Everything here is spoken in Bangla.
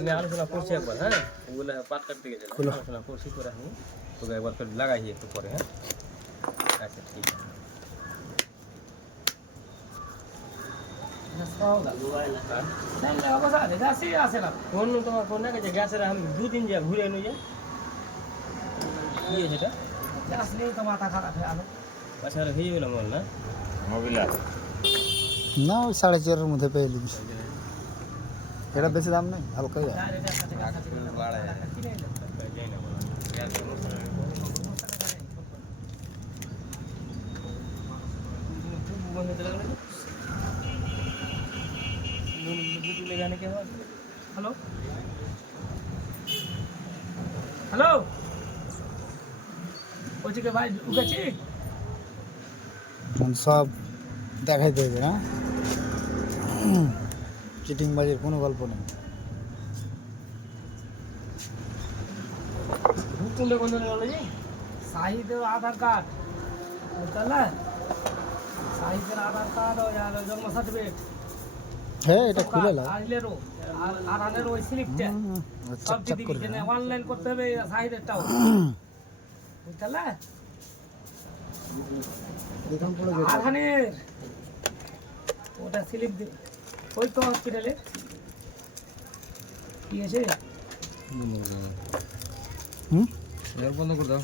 আমি আলোচনা করছি একবার, হ্যাঁ ওগুলো পাট কাটতে গেছে, আলোচনা করছি করে আমি তোকে একবার লাগাই একটু পরে। হ্যাঁ আচ্ছা ঠিক আছে। ফোন তোমার ফোন না গেছে গ্যাসের আমি দুদিন যা ঘুরে এনে যে কি হয়েছে এটা গ্যাস নেই তো মাথা খারাপ হয়ে আলো আচ্ছা হয়ে গেল বল না মোবিলা না ওই 4.5 মধ্যে পেয়ে নিবি। এটা বেশি দাম নেই, হালকাই আছে। হ্যালো হ্যালো ওইদিকে ভাই ঢুকেছি সব দেখাইতে হবে না, চিটিংবাজির কোনো গল্প নেই। শাহিদের আধার কার্ড বুঝলে, শাহিদের আধার কার্ড আর জন্ম সার্টিফিকেট, হ্যাঁ এটা খুলে লাও। আইলেরও আর আধারের ওই স্লিপটা সব দিদি কিনে অনলাইন করতে হবে শাহিদেরটাও বুঝলে। আধানের ওটা স্লিপ দিবে ওই তো হসপিটালে কি আছে হুম বন্ধ করে দাও।